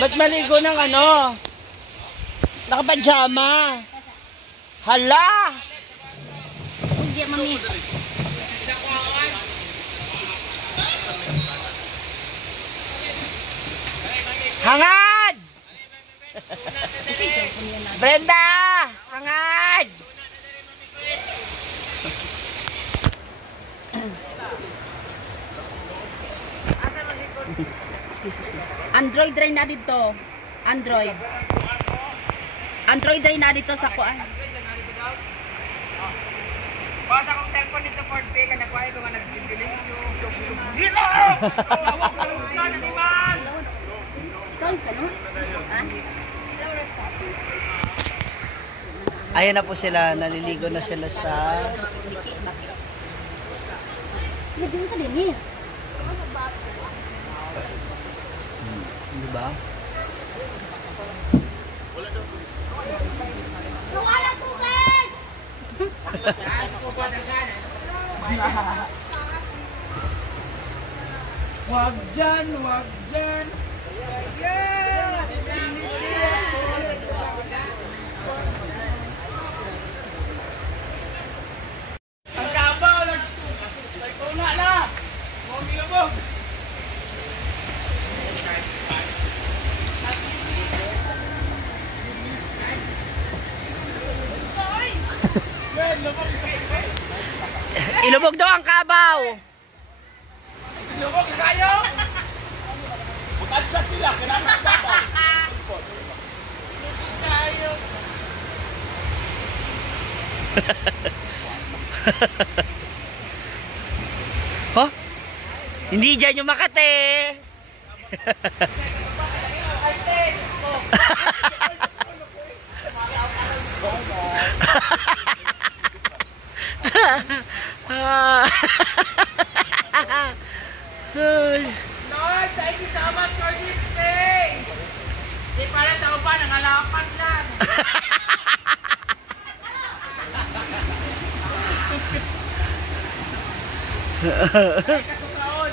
Ba't maligo ng ano? Nakapajama. Hala! Hindi, mami. Hangad! Brenda! Hangad! Excuse. Android ray na dito. Android ray na dito sa kuan. Basta kong cellphone dito for pay ka nakuha ko nga nagbibiling yung dito! Ikaw is no? Ayan na po sila, naliligo na sila sa... Lagyan sa dini. Diba? Wala tubig! Wag dyan, wag dyan! Ang kabaw! Nagtuna na! Mumilabog! Ilubog daw ang kabaw! Ilubog kayo! Magkatsa sila, kailangan ang kabaw! Kayo! Huh? Hindi dyan yung Makate! Lord, thank you so much for this day! Di para sa upa, nangalapan lang! Ay, kasukaon!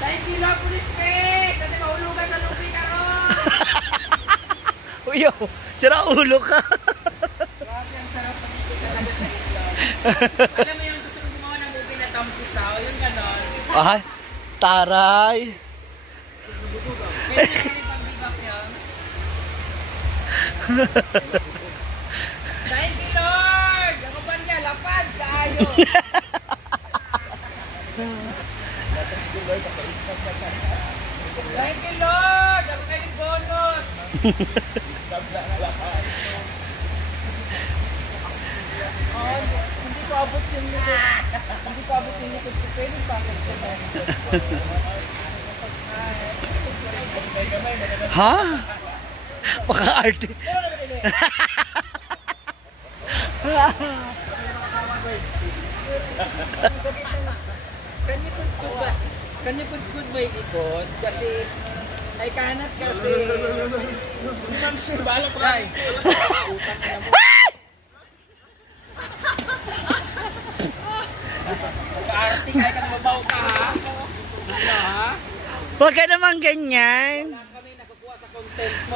Thank you Lord for this day! Kasi mahulugan na lupi ka ron! Uyo, sira ulo ka! Grabe, ang sarap ng ito. Alam mo yung gusto kong gumawa ng movie na Tampisaw, yung ganon. Ay, taray! Pwede kami pang-big-up yun. Thank you Lord! Ako pa niya, lapad tayo! Thank you Lord! Ako kayo yung bonus! Hindi ko abot yung likod. Hindi ko abot yung likod. Pwede pa ako Ha? Paka-arte. Kanya pud may ikot kasi ay kanat kasi ma'am sure balak lang. Utang na mo. Arte kay kang mabaw ka ha. Ha? Huwag ka naman ganyan. Wala kami nakukuha sa content mo.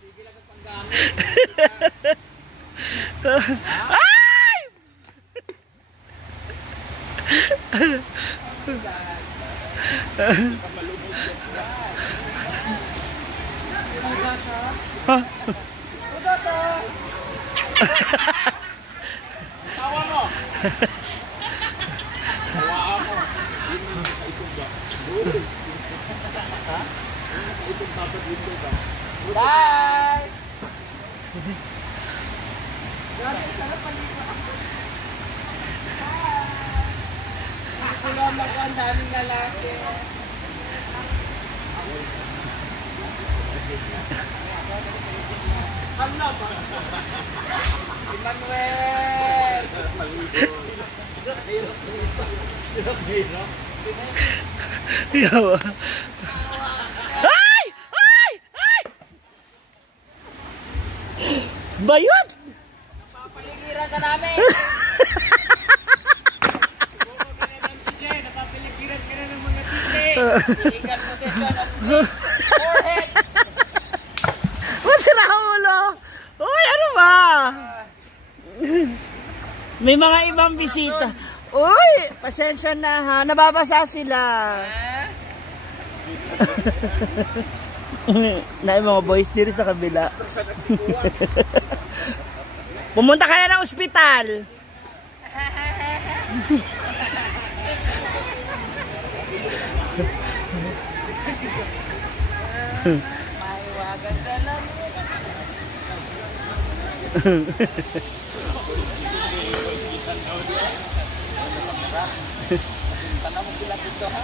Sige lang ang panggamit. Ay! Tawa mo. Tawa mo. Bye! Ako lang ako, ang daming lalaki. Ano ba? Emmanuel! Yawa. Ay! Ay! Ay! Bayot! Napapaligiran ka namin! Napapaligiran ka na ng mga tita. Illegal possession of forehead. Masira ang ulo. Uy, ano ba? May mga ibang bisita. Uy, pasensya na ha. Nababasa sila. Na yung mga boys dito sa kabila. Pumunta ka na ng ospital. Mahiwagan sa lamig. Tanong mo sila dito ha?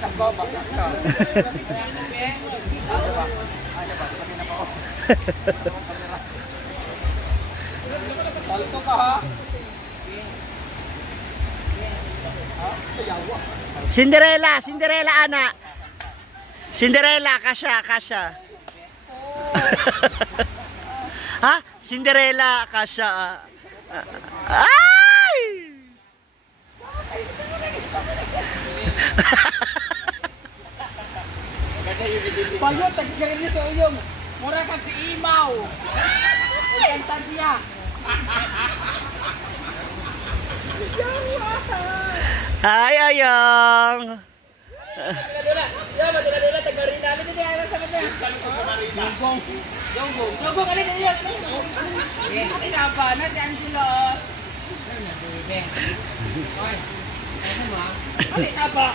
Takbo, bakit ka? Ano ba? Kanina pa ako. Salto ka ha? Cinderella, Cinderella anak. Cinderella, kasya. Ha? Cinderella, kasya. Ay! Bayo, tagkarin niya sa uyong. Mura kang si Imaw. Ikantan niya. Hi, Ayong. Madula, tagkarin na. Alin din ayaw sa kanya. Jonggong, alin din yan. Ang inaba na si Angelo. Ang inaba.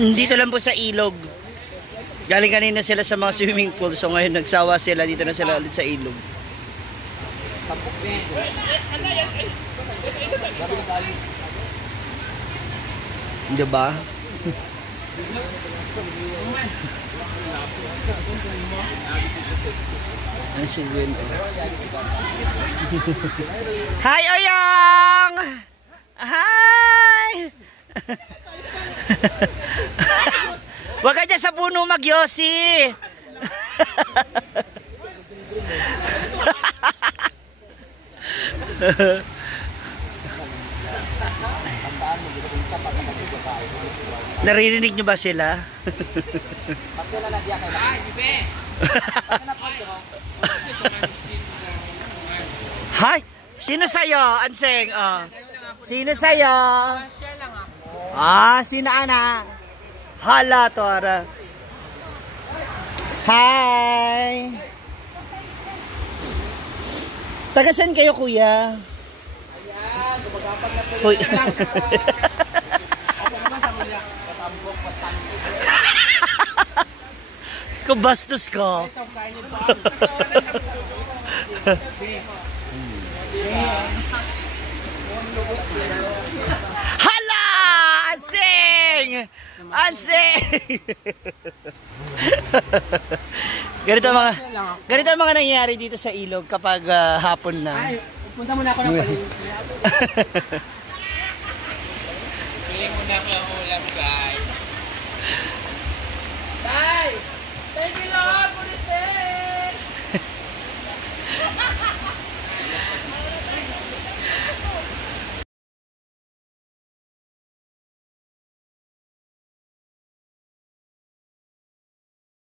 Dito lang po sa ilog. Galing kanina sila sa mga swimming pool. So ngayon nagsawa sila. Dito na sila ulit sa ilog. Diba? Ang sigwin. Hi, Oyong! Hi! Huwag ka dyan sa puno magyosi! Naririnig nyo ba sila? Hi! Sino sa'yo, Anseng? Oh. Sino sa'yo? Sino ana? Hala, Tora. Hi! Taga saan kayo, kuya? Ayan, gumagapag na po Kuya. Kabastos ka. Hala! Anseng! Anseng! ganito ang mga nangyayari dito sa ilog kapag hapon na. Ay, punta muna ako ng paligid. Pili muna ako ng ulam, guys. Tay!